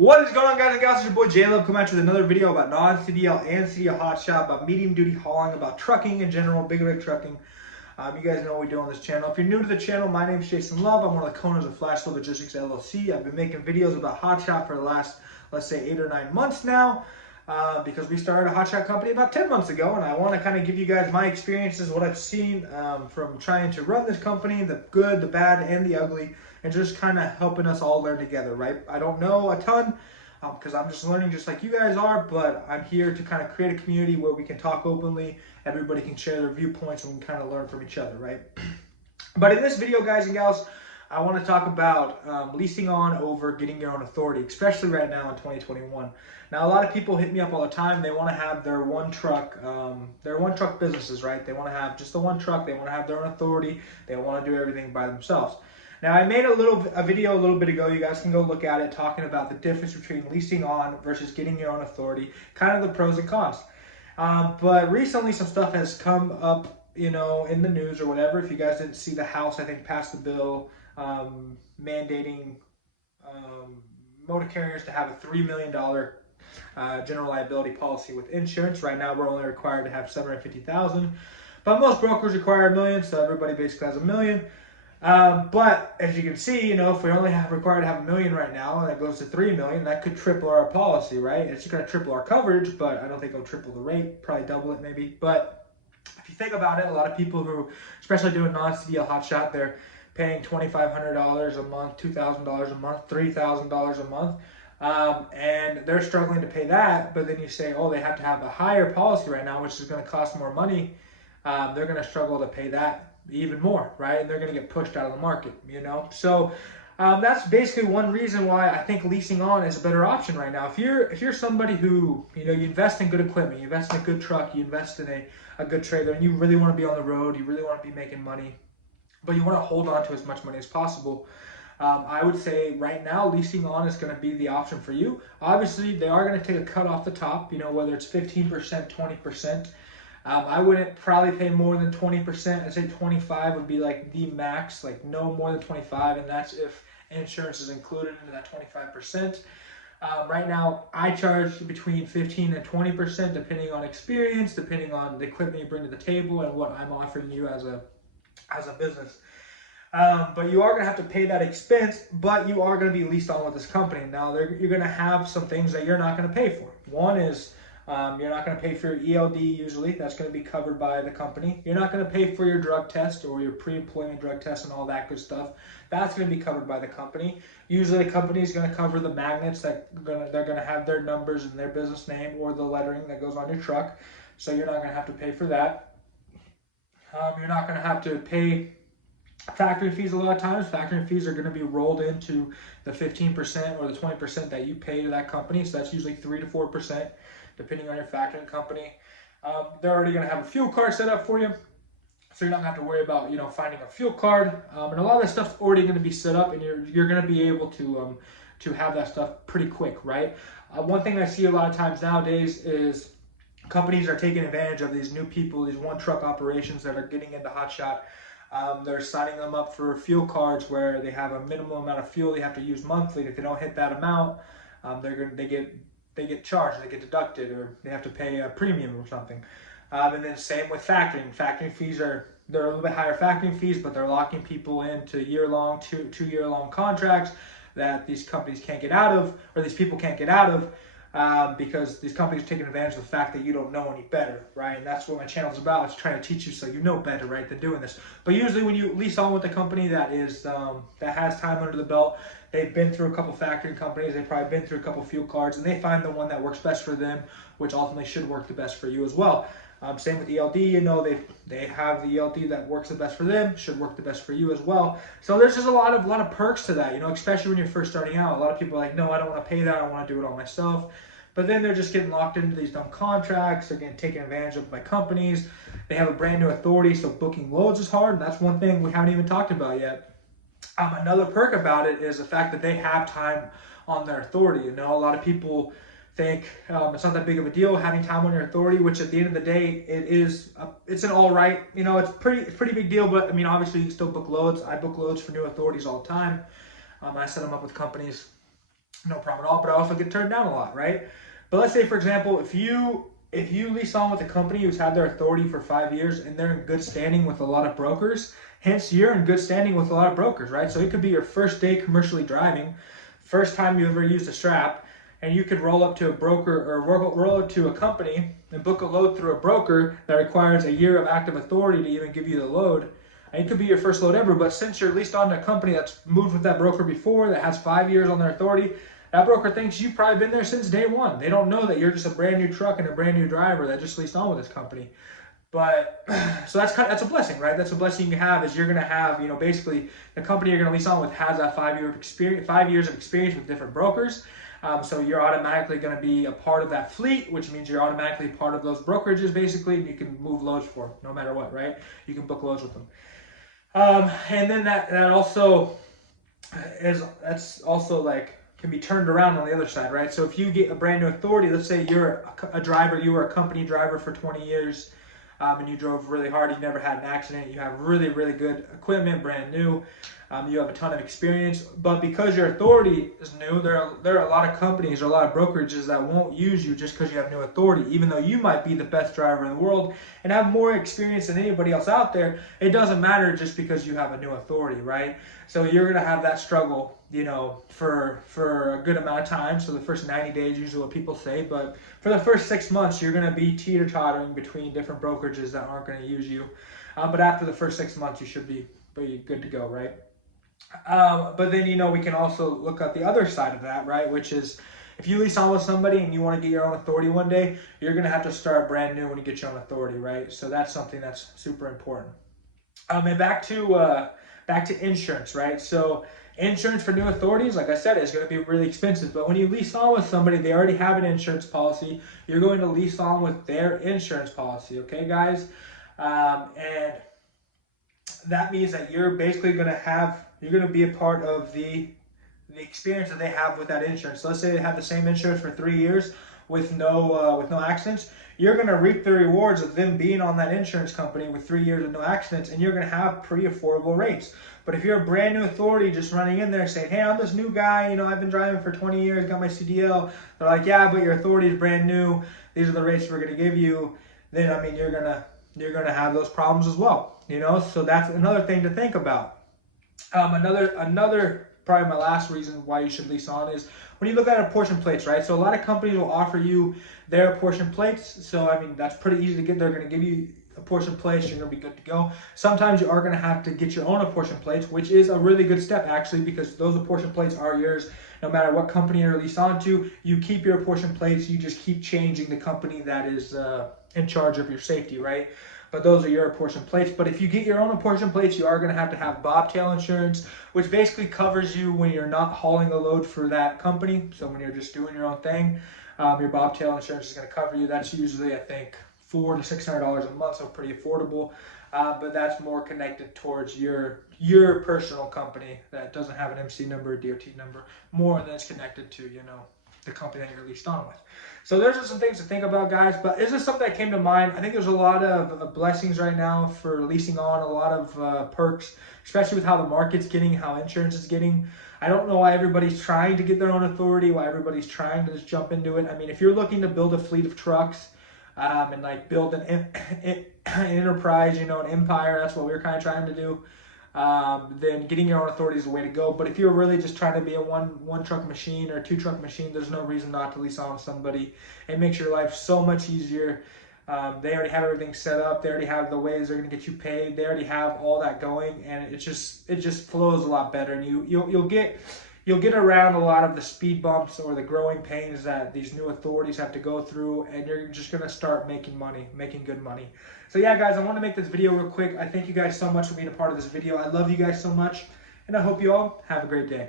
What is going on, guys and gals? It's your boy J-Love coming at you with another video about non-CDL and CDL Hotshot, about medium duty hauling, about trucking in general, big rig trucking. You guys know what we do on this channel. If you're new to the channel, my name is Jason Love. I'm one of the co-owners of Flash Logistics LLC. I've been making videos about Hotshot for the last, let's say, 8 or 9 months now, because we started a Hotshot company about 10 months ago, and I want to kind of give you guys my experiences, what I've seen from trying to run this company, the good, the bad, and the ugly, and just kind of helping us all learn together, right? I don't know a ton, because I'm just learning just like you guys are, but I'm here to kind of create a community where we can talk openly, everybody can share their viewpoints, and we can kind of learn from each other, right? But in this video, guys and gals, I want to talk about leasing on over getting your own authority, especially right now in 2021. Now, a lot of people hit me up all the time. They want to have their one truck businesses, right? They want to have just the one truck. They want to have their own authority. They want to do everything by themselves. Now, I made a video a little bit ago. You guys can go look at it, talking about the difference between leasing on versus getting your own authority, kind of the pros and cons. But recently, some stuff has come up, in the news or whatever. If you guys didn't see, the House, I think, passed the bill mandating motor carriers to have a $3 million general liability policy with insurance. Right now, we're only required to have $750,000, but most brokers require $1 million, so everybody basically has $1 million. But as you can see, if we only required to have $1 million right now, and that goes to $3 million, that could triple our policy, right? It's going to triple our coverage, but I don't think it'll triple the rate, probably double it maybe. But if you think about it, a lot of people who, especially doing non-CDL Hotshot, they're paying $2,500 a month, $2,000 a month, $3,000 a month, and they're struggling to pay that. But then you say, oh, they have to have a higher policy right now, which is going to cost more money. They're going to struggle to pay that even more, right? And they're going to get pushed out of the market, So that's basically one reason why I think leasing on is a better option right now. If you're somebody who, you invest in good equipment, you invest in a good truck, you invest in a good trailer, and you really want to be on the road, you really want to be making money, but you want to hold on to as much money as possible, I would say right now leasing on is going to be the option for you. Obviously, they are going to take a cut off the top, whether it's 15%, 20%. I wouldn't probably pay more than 20%. I'd say 25 would be like the max, like no more than 25, and that's if insurance is included into that 25%. Right now, I charge between 15 and 20%, depending on experience, depending on the equipment you bring to the table, and what I'm offering you as a business. But you are going to have to pay that expense, but you are going to be leased on with this company. Now, you're going to have some things that you're not going to pay for. One is you're not going to pay for your ELD usually. That's going to be covered by the company. You're not going to pay for your drug test or your pre-employment drug test and all that good stuff. That's going to be covered by the company. Usually the company is going to cover the magnets that they're going to have their numbers and their business name or the lettering that goes on your truck. So you're not going to have to pay for that. You're not going to have to pay factory fees. A lot of times factory fees are going to be rolled into the 15% or the 20% that you pay to that company. So that's usually 3 to 4%. Depending on your factoring company. They're already going to have a fuel card set up for you, so you're not going to have to worry about finding a fuel card. And a lot of that stuff's already going to be set up, and you're going to be able to have that stuff pretty quick, right? One thing I see a lot of times nowadays is companies are taking advantage of these new people, these one truck operations that are getting into Hotshot. They're signing them up for fuel cards where they have a minimum amount of fuel they have to use monthly. If they don't hit that amount, they get charged, they get deducted, or they have to pay a premium or something. And then same with factoring. Factoring fees they're a little bit higher factoring fees, but they're locking people into year-long, two-year-long contracts that these companies can't get out of, or these people can't get out of, because these companies are taking advantage of the fact that you don't know any better, right? And that's what my channel is about. It's trying to teach you so you know better, right, than doing this. But usually when you lease on with a company that has time under the belt, they've been through a couple factoring companies, they've probably been through a couple fuel cards, and they find the one that works best for them, which ultimately should work the best for you as well. Same with ELD, they have the ELD that works the best for them, should work the best for you as well. So there's just a lot of perks to that, especially when you're first starting out. A lot of people are like, no, I don't want to pay that, I want to do it all myself. But then they're just getting locked into these dumb contracts, they're getting taken advantage of by companies. They have a brand new authority, so booking loads is hard, and that's one thing we haven't even talked about yet. Another perk about it is the fact that they have time on their authority. A lot of people think it's not that big of a deal having time on your authority, which at the end of the day, it's an all right, it's pretty big deal. But I mean, obviously you can still book loads. I book loads for new authorities all the time. I set them up with companies. no problem at all. But I also get turned down a lot, right? But let's say, for example, if you lease on with a company who's had their authority for 5 years and they're in good standing with a lot of brokers, hence you're in good standing with a lot of brokers, right? So it could be your first day commercially driving, first time you ever used a strap, and you could roll up to a broker or roll up to a company and book a load through a broker that requires a year of active authority to even give you the load. And it could be your first load ever, but since you're leased on to a company that's moved with that broker before, that has 5 years on their authority, that broker thinks you've probably been there since day one. They don't know that you're just a brand new truck and a brand new driver that just leased on with this company. But so that's a blessing, right? That's a blessing you have, is you're gonna have, basically the company you're gonna lease on with has that 5 years of experience with different brokers. So you're automatically going to be a part of that fleet, which means you're automatically part of those brokerages, basically, and you can move loads for them no matter what, right? You can book loads with them. And then that also that's also like can be turned around on the other side, right? So if you get a brand new authority, let's say you're a driver, you were a company driver for 20 years, and you drove really hard, you never had an accident, you have really, really good equipment, brand new, you have a ton of experience, but because your authority is new, there are a lot of companies or a lot of brokerages that won't use you just because you have new authority, even though you might be the best driver in the world and have more experience than anybody else out there. It doesn't matter just because you have a new authority, right? So you're gonna have that struggle, for a good amount of time. So the first 90 days, usually what people say, but for the first 6 months, you're gonna be teeter-tottering between different brokerages that aren't gonna use you. But after the first 6 months, you should be good to go, right? But then, we can also look at the other side of that, right? Which is if you lease on with somebody and you want to get your own authority one day, you're going to have to start brand new when you get your own authority, right? So that's something that's super important. And back to insurance, right? So insurance for new authorities, like I said, is going to be really expensive. But when you lease on with somebody, they already have an insurance policy. You're going to lease on with their insurance policy, okay, guys? And that means that you're basically going to be a part of the experience that they have with that insurance. So let's say they have the same insurance for 3 years with no accidents. You're going to reap the rewards of them being on that insurance company with 3 years of no accidents, and you're going to have pretty affordable rates. But if you're a brand new authority just running in there saying, hey, I'm this new guy, I've been driving for 20 years, got my CDL, they're like, yeah, but your authority is brand new, these are the rates we're going to give you, then you're going to have those problems as well. So that's another thing to think about. Another probably my last reason why you should lease on is when you look at apportion plates, right? So a lot of companies will offer you their apportion plates. So that's pretty easy to get. They're going to give you apportion plates. You're going to be good to go. Sometimes you are going to have to get your own apportion plates, which is a really good step actually, because those apportion plates are yours. No matter what company you're leased onto, you keep your apportion plates. You just keep changing the company that is in charge of your safety, right? But those are your apportion plates. But if you get your own apportion plates, you are going to have bobtail insurance, which basically covers you when you're not hauling a load for that company. So when you're just doing your own thing, your bobtail insurance is going to cover you. That's usually, I think, $400 to $600 a month, so pretty affordable. But that's more connected towards your personal company that doesn't have an MC number or DOT number, more than it's connected to, the company that you're leased on with. So there's just some things to think about, guys, but it's just something that came to mind. I think there's a lot of blessings right now for leasing on, a lot of perks, especially with how the market's getting, how insurance is getting. I don't know why everybody's trying to get their own authority, why everybody's trying to just jump into it. If you're looking to build a fleet of trucks and build an enterprise, an empire, that's what we're kind of trying to do. Then getting your own authority is the way to go. But if you're really just trying to be a one truck machine or a 2 truck machine, there's no reason not to lease on with somebody. It makes your life so much easier. They already have everything set up. They already have the ways they're going to get you paid. They already have all that going, and it just flows a lot better. And you'll get around a lot of the speed bumps or the growing pains that these new authorities have to go through, and you're just going to start making good money. So yeah, guys, I want to make this video real quick. I thank you guys so much for being a part of this video. I love you guys so much, and I hope you all have a great day.